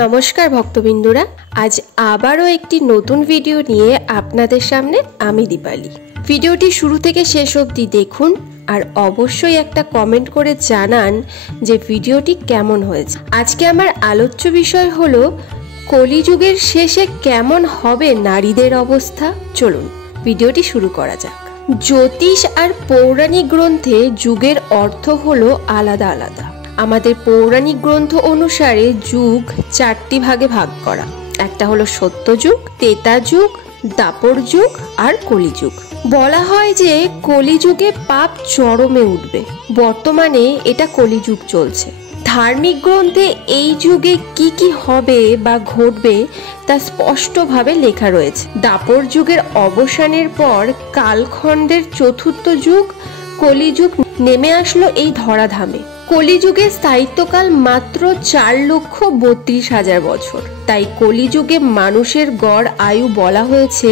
নমস্কার ভক্তবিন্দুরা, আজ আবারও একটি নতুন ভিডিও নিয়ে আপনাদের সামনে আমি দীপালি। ভিডিওটি শুরু থেকে শেষ অবধি দেখুন আর অবশ্যই একটা কমেন্ট করে জানান যে ভিডিওটি কেমন হয়েছে। আজকে আমার আলোচ্য বিষয় হলো কলিযুগের শেষে কেমন হবে নারীদের অবস্থা। চলুন ভিডিওটি শুরু করা যাক। জ্যোতিষ আর পৌরাণিক গ্রন্থে যুগের অর্থ হলো আলাদা আলাদা। আমাদের পৌরাণিক গ্রন্থ অনুসারে যুগ চারটি ভাগে ভাগ করা। একটা হলো সত্যযুগ, ত্রেতা যুগ, দ্বাপর যুগ আর কলিযুগ। বলা হয় যে কলিযুগে পাপ চরমে উঠবে। বর্তমানে এটা কলিযুগ চলছে। ধার্মিক গ্রন্থে এই যুগে কি কি হবে বা ঘটবে তা স্পষ্টভাবে লেখা রয়েছে। দ্বাপর যুগের অবসানের পর কালখণ্ডের চতুর্থ যুগ কলিযুগ নেমে আসলো এই ধরাধামে। কলিযুগের স্থায়িত্বকাল মাত্র 4,32,000 বছর। তাই কলিযুগে মানুষের গড় আয়ু বলা হয়েছে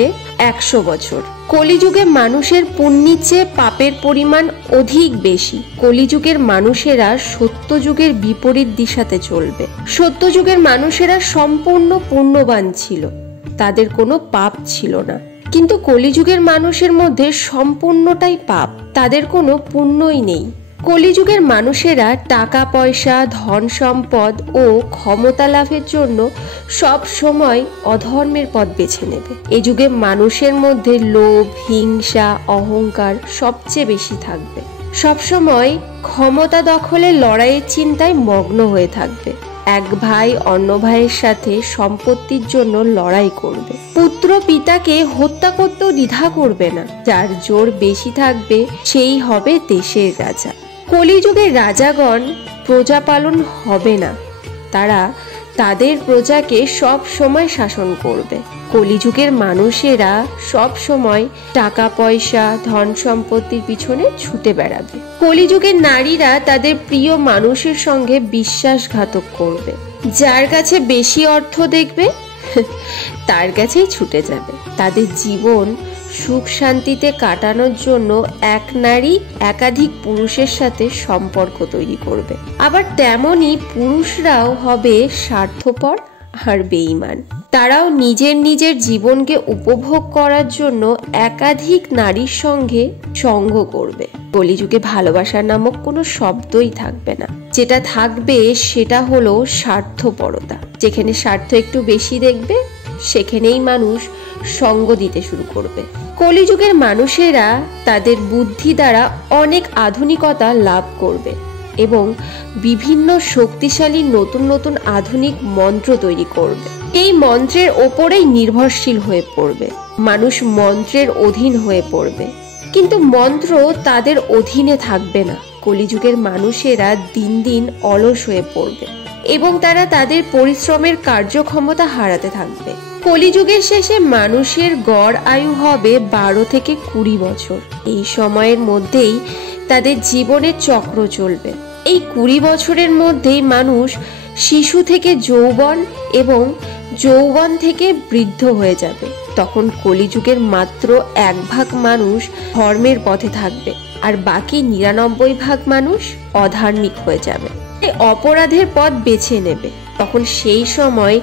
100 বছর। কলিযুগে মানুষের পুণ্যের চেয়ে পাপের পরিমাণ অধিক বেশি। কলিযুগের মানুষেরা সত্যযুগের বিপরীত দিশাতে চলবে। সত্যযুগের মানুষেরা সম্পূর্ণ পুণ্যবান ছিল, তাদের কোনো পাপ ছিল না। কিন্তু কলিযুগের মানুষের মধ্যে সম্পূর্ণটাই পাপ, তাদের কোনো পুণ্যই নেই। কলিযুগের মানুষেরা টাকা পয়সা, ধন সম্পদ ও ক্ষমতা লাভের জন্য সব সময় অধর্মের পথ বেছে নেবে। এই যুগে মানুষের মধ্যে লোভ, হিংসা, অহংকার সবচেয়ে বেশি থাকবে। সবসময় ক্ষমতা দখলের লড়াইয়ের চিন্তায় মগ্ন হয়ে থাকবে। এক ভাই অন্য ভাইয়ের সাথে সম্পত্তির জন্য লড়াই করবে। পুত্র পিতাকে হত্যা করতেও দ্বিধা করবে না। যার জোর বেশি থাকবে সেই হবে দেশের রাজা। কলিযুগের রাজাগণ প্রজা পালন হবে না, তারা তাদের প্রজাকে সব সময় শাসন করবে। কলিযুগের মানুষেরা সব সময় টাকা পয়সা, ধন সম্পত্তির পিছনে ছুটে বেড়াবে। কলিযুগের নারীরা তাদের প্রিয় মানুষের সঙ্গে বিশ্বাসঘাতক করবে। যার কাছে বেশি অর্থ দেখবে তার কাছেই ছুটে যাবে। তাদের জীবন সুখ শান্তিতে কাটানোর জন্য এক নারী একাধিক পুরুষের সাথে সম্পর্ক তৈরি করবে। আবার তেমনি পুরুষরাও হবে স্বার্থপর আর বেঈমান। তারাও নিজের নিজের জীবনকে উপভোগ করার জন্য একাধিক নারীর সঙ্গে সঙ্গ করবে। কলিযুগে ভালোবাসা নামক কোনো শব্দই থাকবে না। যেটা থাকবে সেটা হলো স্বার্থপরতা। যেখানে স্বার্থ একটু বেশি দেখবে সেখানেই মানুষ সঙ্গ দিতে শুরু করবে। কলিযুগের মানুষেরা তাদের বুদ্ধি দ্বারা অনেক আধুনিকতা লাভ করবে এবং বিভিন্ন শক্তিশালী নতুন নতুন আধুনিক মন্ত্র তৈরি করবে। এই মন্ত্রের ওপরেই নির্ভরশীল হয়ে পড়বে। মানুষ মন্ত্রের অধীন হয়ে পড়বে, কিন্তু মন্ত্র তাদের অধীনে থাকবে না। কলিযুগের মানুষেরা দিন দিন অলস হয়ে পড়বে এবং তারা তাদের পরিশ্রমের কার্যক্ষমতা হারাতে থাকবে। কলিযুগের শেষে মানুষের গড় আয়ু হবে 12 থেকে 20 বছর। এই সময়ের মধ্যেই তাদের জীবনের চক্র চলবে। এই 20 বছরের মধ্যেই মানুষ শিশু থেকে যৌবন এবং যৌবন থেকে বৃদ্ধ হয়ে যাবে। তখন কলিযুগের মাত্র 1 ভাগ মানুষ ধর্মের পথে থাকবে আর বাকি 99 ভাগ মানুষ অধার্মিক হয়ে যাবে, অপরাধের পথ বেছে নেবে। তখন সেই সময়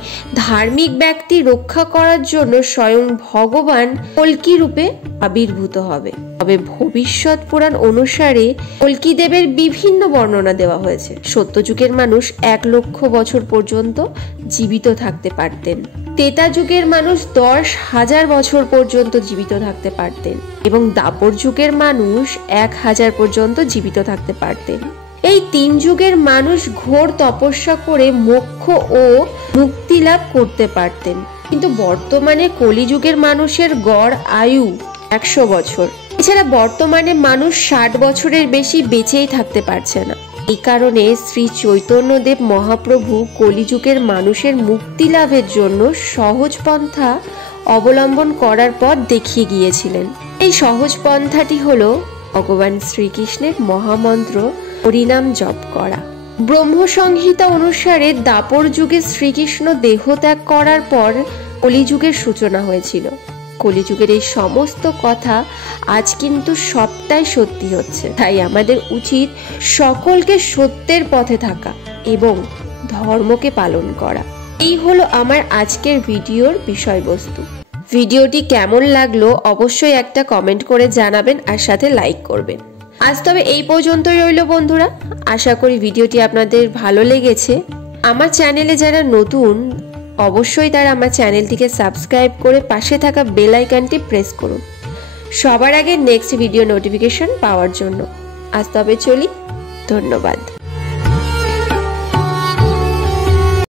ধার্মিক ব্যক্তি রক্ষা করার জন্য স্বয়ং ভগবান কল্কি রূপে আবির্ভূত হবে। তবে ভবিষ্যৎ পুরাণ অনুসারে কল্কি দেবের বিভিন্ন বর্ণনা দেওয়া হয়েছে। সত্যযুগের মানুষ 1 লক্ষ বছর পর্যন্ত জীবিত থাকতে পারতেন। ত্রেতা যুগের মানুষ 10,000 বছর পর্যন্ত জীবিত থাকতে পারতেন এবং দ্বাপর যুগের মানুষ 1000 পর্যন্ত জীবিত থাকতে পারতেন। এই 3 যুগের মানুষ ঘোর তপস্যা করে মোক্ষ ও মুক্তি লাভ করতে পারতেন। কিন্তু বর্তমানে কলিযুগের মানুষের গড় আয়ু 100 বছর। এছাড়া বর্তমানে মানুষ 60 বছরের বেশি বেঁচেই থাকতে পারছে না। এই কারণে শ্রী চৈতন্যদেব মহাপ্রভু কলিযুগের মানুষের মুক্তি লাভের জন্য সহজ পন্থা অবলম্বন করার পথ দেখিয়ে গিয়েছিলেন। এই সহজ পন্থাটি হলো ভগবান শ্রীকৃষ্ণের মহামন্ত্র হরিনাম জপ করা। ব্রহ্মসংহিতা অনুসারে দ্বাপর যুগে শ্রীকৃষ্ণ দেহত্যাগ করার পর কলিযুগের সূচনা হয়েছিল। কলিযুগের এই সমস্ত কথা আজ কিন্তু সবটাই সত্যি হচ্ছে। তাই আমাদের উচিত সকলকে সত্যের পথে থাকা এবং ধর্মকে পালন করা। এই হলো আমার আজকের ভিডিওর বিষয়বস্তু। ভিডিওটি কেমন লাগলো অবশ্যই একটা কমেন্ট করে জানাবেন আর সাথে লাইক করবেন। আজ তবে এই পর্যন্তই রইল বন্ধুরা। আশা করি ভিডিওটি আপনাদের ভালো লেগেছে। আমার চ্যানেলে যারা নতুন অবশ্যই তারা আমার চ্যানেলটিকে সাবস্ক্রাইব করে পাশে থাকা বেল আইকনটি প্রেস করুন সবার আগে নেক্সট ভিডিও নোটিফিকেশন পাওয়ার জন্য। আজ তবে চলি, ধন্যবাদ।